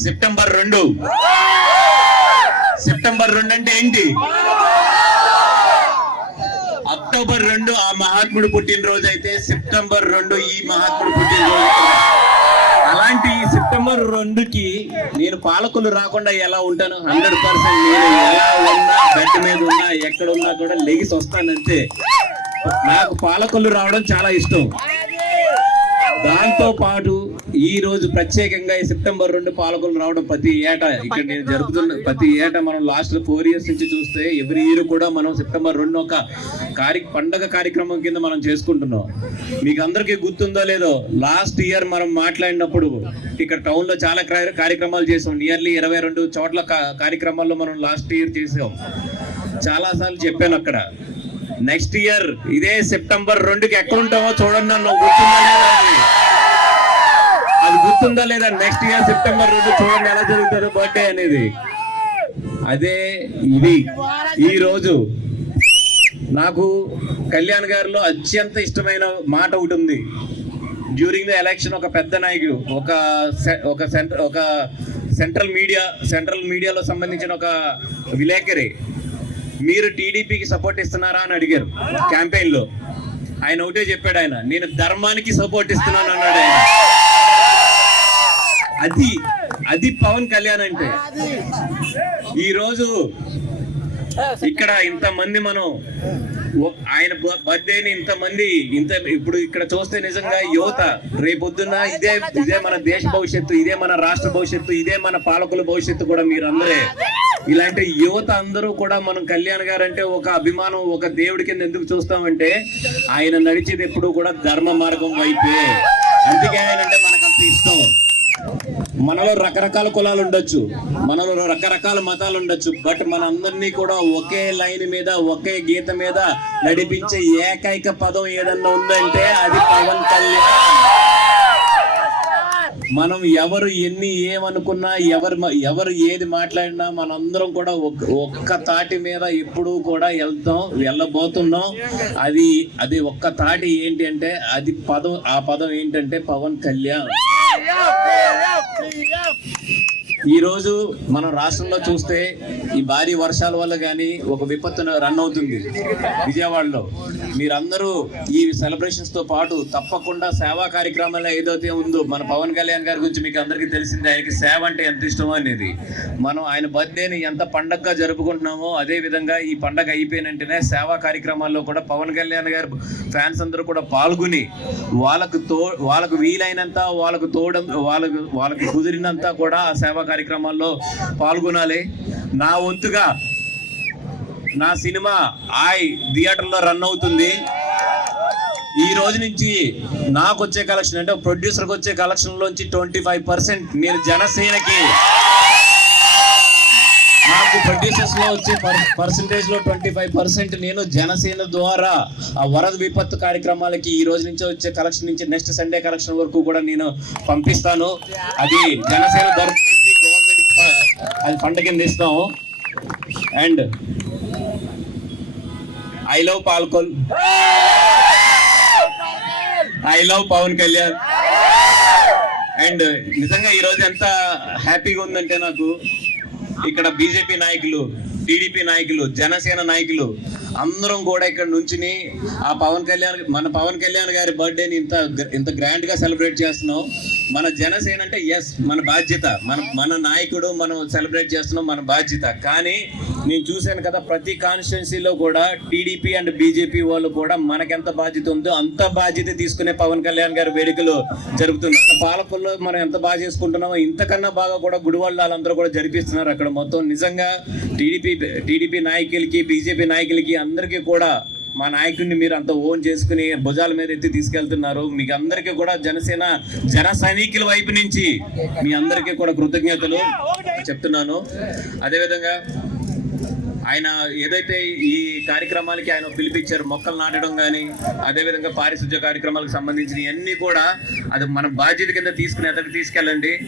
September రెండు. September రెండు అంటే ఏంటి? అక్టోబర్ రెండు ఆ మహాత్ముడు పుట్టినరోజు అయితే సెప్టెంబర్ రెండు ఈ మహాత్ముడు పుట్టినరోజు అలాంటి ఈ సెప్టెంబర్ రెండుకి నేను పాలకులు రాకుండా ఎలా ఉంటాను? హండ్రెడ్ పర్సెంట్ నేను ఎలా ఉన్నా బెడ్ మీద ఉన్నా ఎక్కడ ఉన్నా కూడా లెగిసి వస్తానంతే. నాకు పాలకులు రావడం చాలా ఇష్టం. దాంతో పాటు ఈ రోజు ప్రత్యేకంగా ఈ సెప్టెంబర్ రెండు పాలకులు రావడం ప్రతి ఏటా ఇక్కడ నేను జరుపుతున్న ప్రతి ఏటా మనం లాస్ట్ ఫోర్ ఇయర్స్ నుంచి చూస్తే ఎవ్రీ ఇయర్ కూడా మనం సెప్టెంబర్ రెండు ఒక కార్య పండగ కార్యక్రమం కింద మనం చేసుకుంటున్నాం. మీకు అందరికీ గుర్తుందో లేదో లాస్ట్ ఇయర్ మనం మాట్లాడినప్పుడు ఇక్కడ టౌన్లో చాలా కార్య- కార్యక్రమాలు చేసాం. నియర్లీ ఇరవై రెండు చోట్ల కార్యక్రమాల్లో మనం లాస్ట్ ఇయర్ చేసాం. చాలా సార్లు చెప్పాను అక్కడ. నెక్స్ట్ ఇయర్ ఇదే సెప్టెంబర్ రెండుకి ఎక్కడుంటామో చూడండి నన్ను. గుర్తుందా లేదా అది? గుర్తుందా లేదా? నెక్స్ట్ ఇయర్ సెప్టెంబర్ రెండు చూడండి ఎలా జరుగుతుందో బర్త్డే అనేది. అదే ఇది. ఈ రోజు నాకు కళ్యాణ్ గారిలో అత్యంత ఇష్టమైన మాట ఒకటి ఉంది. డ్యూరింగ్ ద ఎలక్షన్ ఒక పెద్ద నాయకుడు ఒక సె- ఒక సెంట్రల్ ఒక సెంట్రల్ మీడియా సెంట్రల్ మీడియాలో సంబంధించిన ఒక విలేకరి మీరు టీడీపీకి సపోర్ట్ ఇస్తున్నారా అని అడిగారు క్యాంపెయిన్లో ఆయన ఒకటే చెప్పాడు ఆయన నేను ధర్మానికి సపోర్ట్ ఇస్తున్నాను అన్నాడు ఆయన. అది అది పవన్ కళ్యాణ్ అంటే. ఈ రోజు ఇక్కడ ఇంతమంది మనం ఆయన బ- బర్త్డేని ఇంతమంది ఇంత ఇప్పుడు ఇక్కడ చూస్తే నిజంగా యువత రేపొద్దున ఇదే ఇదే మన దేశ భవిష్యత్తు ఇదే మన రాష్ట్ర భవిష్యత్తు ఇదే మన పాలకుల భవిష్యత్తు కూడా మీరు అందరే ఇలాంటి యువత అందరూ కూడా మనం కళ్యాణ్ గారు అంటే ఒక అభిమానం ఒక దేవుడి కింద ఎందుకు చూస్తామంటే ఆయన నడిచేది ఎప్పుడు కూడా ధర్మ మార్గం వైపే. అందుకే ఆయన అంటే మనకు అంత ఇష్టం. మనలో రకరకాల కులాలు ఉండొచ్చు మనలో రకరకాల మతాలు ఉండొచ్చు బట్ మన అందరినీ కూడా ఒకే లైన్ మీద ఒకే గీత మీద నడిపించే ఏకైక పదం ఏదన్నా ఉందంటే అది పవన్ కళ్యాణ్. మనం ఎవరు ఎన్ని ఏమనుకున్నా ఎవరు ఎవరు ఏది మాట్లాడినా మనందరం కూడా ఒక్క తాటి మీద ఎప్పుడూ కూడా వెళ్తాం వెళ్ళబోతున్నాం. అది అది ఒక్క తాటి ఏంటి అంటే అది పదం ఆ పదం ఏంటంటే పవన్ కళ్యాణ్. ఈ రోజు మనం రాష్ట్రంలో చూస్తే ఈ భారీ వర్షాల వల్ల కానీ ఒక విపత్తు రన్ అవుతుంది విజయవాడలో. మీరందరూ ఈ సెలబ్రేషన్స్తో పాటు తప్పకుండా సేవా కార్యక్రమాలు ఏదైతే ఉందో మన పవన్ కళ్యాణ్ గారి గురించి మీకు అందరికీ తెలిసింది ఆయనకి సేవ అంటే ఎంత ఇష్టమో అనేది. మనం ఆయన బర్త్డేని ఎంత పండగగా జరుపుకుంటున్నామో అదే విధంగా ఈ పండగ అయిపోయిన వెంటనే సేవా కార్యక్రమాల్లో కూడా పవన్ కళ్యాణ్ గారు ఫ్యాన్స్ అందరూ కూడా పాల్గొని వాళ్ళకు తో వాళ్ళకు వీలైనంత వాళ్ళకు తోడం వాళ్ళకు వాళ్ళకి కుదిరినంత కూడా ఆ సేవా కార్యక్రమాల్లో పాల్గొనాలి. నా వంతుగా నా సినిమా ఆయ్ థియేటర్లో రన్ అవుతుంది. ఈ రోజు నుంచి నాకు వచ్చే కలెక్షన్ అంటే ప్రొడ్యూసర్కి వచ్చే కలెక్షన్లోంచి ట్వంటీ ఫైవ్ పర్సెంట్ నేను జనసేనకి నాకు ప్రొడ్యూసర్స్లో వచ్చే పర్లో ట్వంటీ ఫైవ్ పర్సెంట్ నేను జనసేన ద్వారా ఆ వరద విపత్తు కార్యక్రమాలకి ఈ రోజు నుంచి వచ్చే కలెక్షన్ నుంచి నెక్స్ట్ సండే కలెక్షన్ వరకు కూడా నేను పంపిస్తాను. అది జనసేన తరఫు అది పంట కింద ఇస్తాము and I love Palkol I love Pawan Kalyan and నిజంగా ఈ రోజు ఎంత హ్యాపీగా ఉందంటే నాకు ఇక్కడ బీజేపీ నాయకులు టీడీపీ నాయకులు జనసేన నాయకులు అందరం కూడా ఇక్కడ నుంచుని ఆ పవన్ కళ్యాణ్ మన పవన్ కళ్యాణ్ గారి బర్త్డేని ఇంత ఇంత గ్రాండ్గా సెలబ్రేట్ చేస్తున్నాం. మన జనసేన అంటే ఎస్ మన బాధ్యత. మన మన నాయకుడు మనం సెలబ్రేట్ చేస్తున్నాం మన బాధ్యత. కానీ నేను చూశాను కదా ప్రతి కాన్స్టిట్యున్సీలో కూడా టీడీపీ అండ్ బీజేపీ వాళ్ళు కూడా మనకెంత బాధ్యత ఉందో అంత బాధ్యత తీసుకునే పవన్ కళ్యాణ్ గారి వేడుకలు జరుపుతున్నారు పాలకుల్లో మనం ఎంత బాగా చేసుకుంటున్నామో ఇంతకన్నా బాగా కూడా గుడివాళ్ళు వాళ్ళందరూ కూడా జరిపిస్తున్నారు అక్కడ మొత్తం. నిజంగా టీడీపీ టీడీపీ నాయకులకి బీజేపీ నాయకులకి అందరికీ కూడా మా నాయకుడిని మీరు అంత ఓన్ చేసుకుని భుజాల మీద ఎత్తి తీసుకెళ్తున్నారు. మీకు అందరికీ కూడా జనసేన జన సైనికుల వైపు నుంచి మీ అందరికీ కూడా కృతజ్ఞతలు చెప్తున్నాను. అదేవిధంగా ఆయన ఏదైతే ఈ కార్యక్రమాలకి ఆయన పిలిపించారు మొక్కలు నాటడం కానీ అదేవిధంగా పారిశుద్ధ్య కార్యక్రమాలకు సంబంధించిన అన్ని కూడా అది మన బాధ్యత కింద తీసుకుని ఎదరికి తీసుకెళ్ళండి.